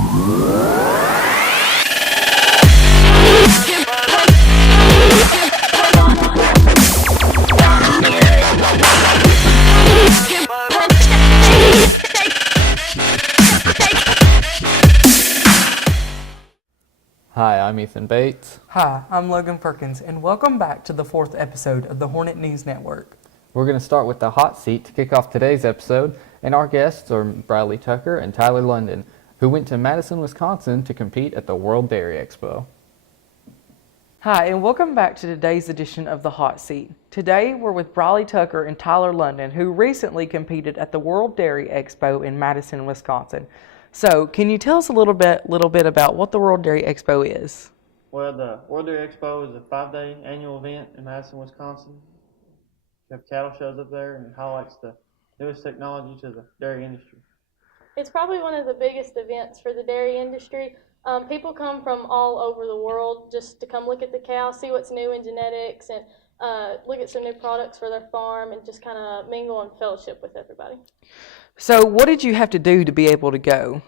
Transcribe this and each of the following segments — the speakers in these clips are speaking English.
Hi, I'm Ethan Bates. Hi, I'm Logan Perkins, and welcome back to the 4th episode of the Hornet News Network. We're going to start with the hot seat to kick off today's episode, and our guests are Brilee Tucker and Tyler London, who went to Madison, Wisconsin to compete at the World Dairy Expo. Hi, and welcome back to today's edition of the Hot Seat. Today, we're with Brilee Tucker and Tyler London, who recently competed at the World Dairy Expo in Madison, Wisconsin. So, can you tell us a little bit about what the World Dairy Expo is? Well, the World Dairy Expo is a 5-day annual event in Madison, Wisconsin. We have cattle shows up there and highlights the newest technology to the dairy industry. It's probably one of the biggest events for the dairy industry. People come from all over the world just to come look at the cow, see what's new in genetics, and look at some new products for their farm, and just kind of mingle and fellowship with everybody. So what did you have to do to be able to go?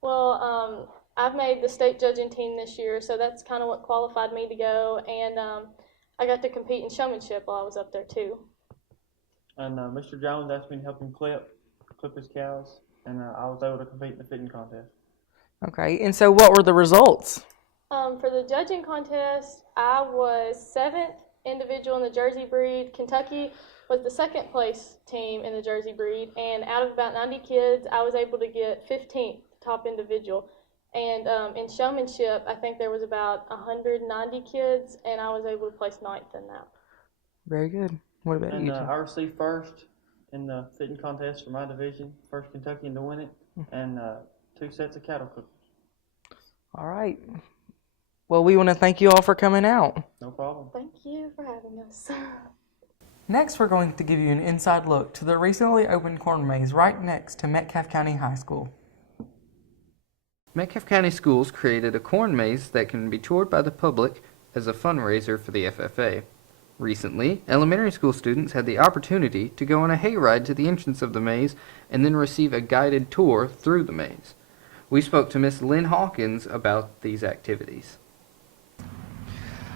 Well, I've made the state judging team this year, so that's kind of what qualified me to go, and I got to compete in showmanship while I was up there too. And Mr. Jones asked me to help him clip his cows, and I was able to compete in the fitting contest. Okay, and so what were the results? For the judging contest, I was 7th individual in the Jersey breed. Kentucky was the 2nd place team in the Jersey breed, and out of about 90 kids, I was able to get 15th top individual. And in showmanship, I think there was about 190 kids, and I was able to place 9th in that. Very good. What about you? I received 1st in the fitting contest for my division, 1st Kentuckian to win it, and 2 sets of cattle cookers. All right. Well, we want to thank you all for coming out. No problem. Thank you for having us. Next, we're going to give you an inside look to the recently opened corn maze right next to Metcalfe County High School. Metcalfe County Schools created a corn maze that can be toured by the public as a fundraiser for the FFA. Recently, elementary school students had the opportunity to go on a hayride to the entrance of the maze and then receive a guided tour through the maze. We spoke to Miss Lynn Hawkins about these activities.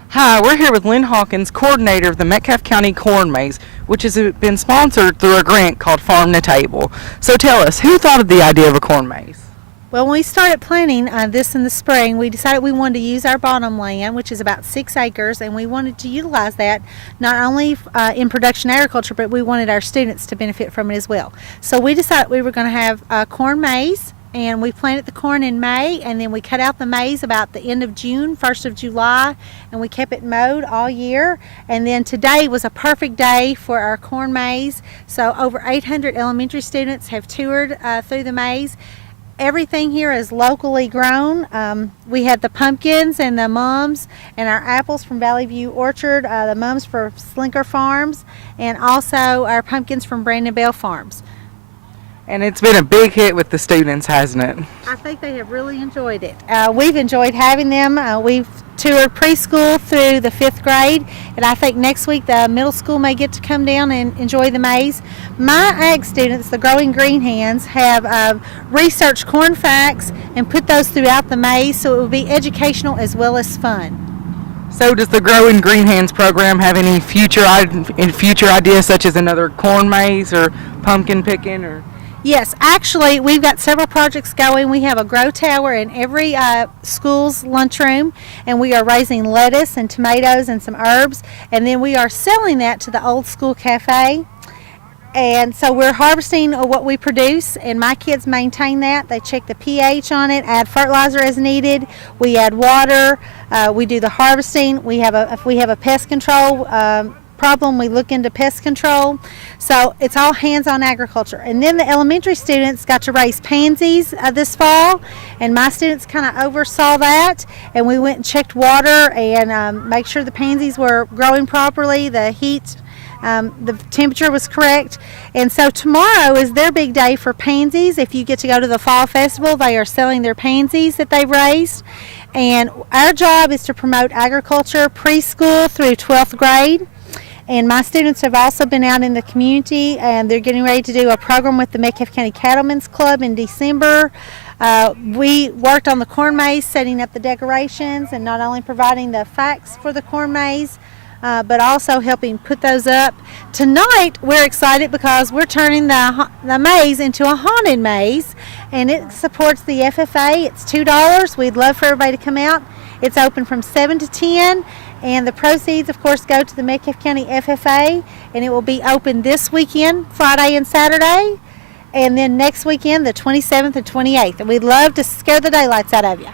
Hi, we're here with Lynn Hawkins, coordinator of the Metcalfe County Corn Maze, which has been sponsored through a grant called Farm to Table. So tell us, who thought of the idea of a corn maze? Well, when we started planting this in the spring, we decided we wanted to use our bottom land, which is about 6 acres, and we wanted to utilize that not only in production agriculture, but we wanted our students to benefit from it as well. So we decided we were going to have a corn maze, and we planted the corn in May, and then we cut out the maize about the end of June, 1st of July, and we kept it mowed all year. And then today was a perfect day for our corn maze. So over 800 elementary students have toured through the maze. Everything here is locally grown. We had the pumpkins and the mums and our apples from Valley View Orchard, the mums for Slinker Farms, and also our pumpkins from Brandon Bell Farms. And it's been a big hit with the students, hasn't it? I think they have really enjoyed it. We've enjoyed having them. We've toured preschool through the 5th grade, and I think next week the middle school may get to come down and enjoy the maze. My ag students, the Growing Green Hands, have researched corn facts and put those throughout the maze, so it will be educational as well as fun. So does the Growing Green Hands program have any future ideas, such as another corn maze or pumpkin picking? Or Yes, actually, we've got several projects going. We have a grow tower in every school's lunchroom, and we are raising lettuce and tomatoes and some herbs, and then we are selling that to the old school cafe. And so we're harvesting what we produce, and my kids maintain that. They check the pH on it, add fertilizer as needed. We add water. We do the harvesting. If we have a pest control problem, we look into pest control. So it's all hands-on agriculture. And then the elementary students got to raise pansies this fall, and my students kind of oversaw that, and we went and checked water and make sure the pansies were growing properly, the heat, the temperature was correct. And so tomorrow is their big day for pansies. If you get to go to the fall festival, they are selling their pansies that they've raised. And our job is to promote agriculture preschool through 12th grade. And my students have also been out in the community, and they're getting ready to do a program with the Metcalfe County Cattlemen's Club in December. We worked on the corn maze, setting up the decorations, and not only providing the facts for the corn maze, but also helping put those up. Tonight, we're excited because we're turning the maze into a haunted maze, and it supports the FFA. It's $2. We'd love for everybody to come out. It's open from 7 to 10, and the proceeds, of course, go to the Metcalfe County FFA, and it will be open this weekend, Friday and Saturday, and then next weekend, the 27th and 28th. And we'd love to scare the daylights out of you.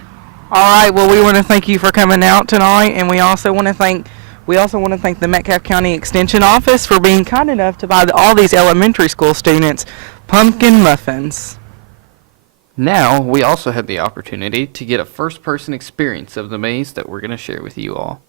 All right, well, we want to thank you for coming out tonight, and we also want to thank the Metcalfe County Extension Office for being kind enough to buy all these elementary school students pumpkin muffins. Now, we also had the opportunity to get a first-person experience of the maze that we're going to share with you all.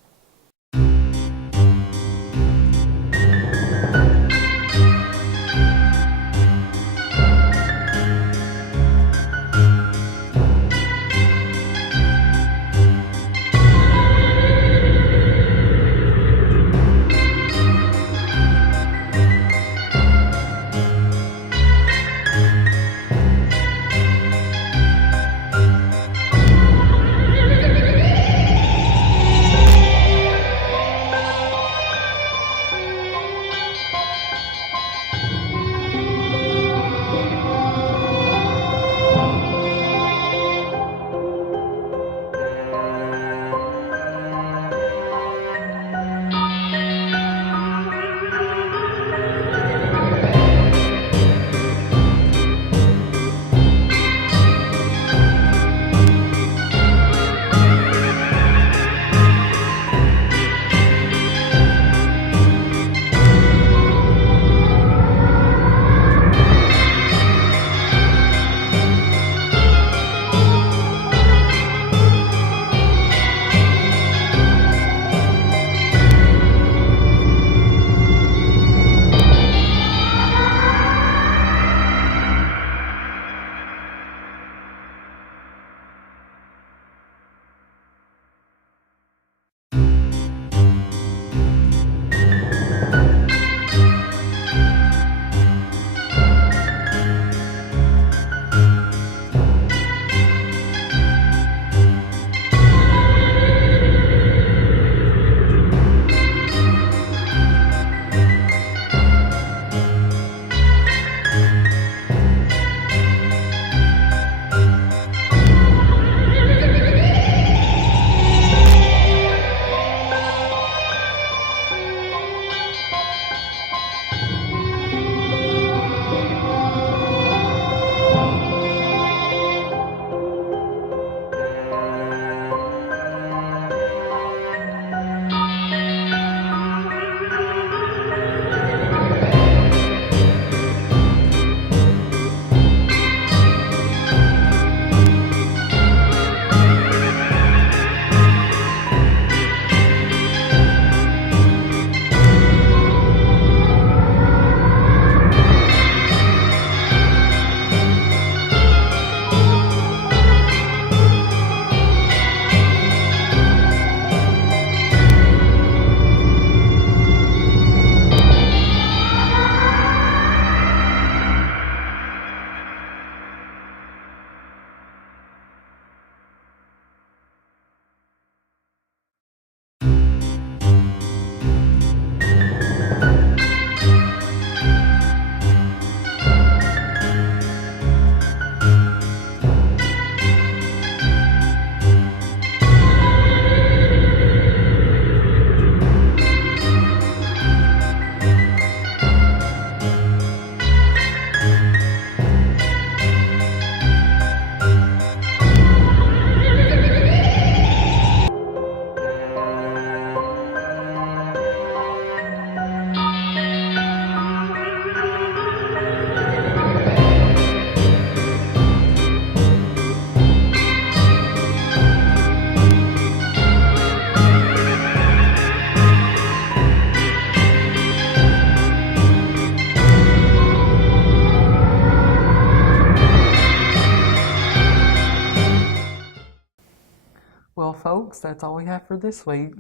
Well, folks, that's all we have for this week.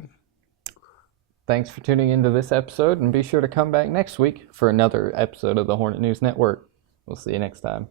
Thanks for tuning into this episode, and be sure to come back next week for another episode of the Hornet News Network. We'll see you next time.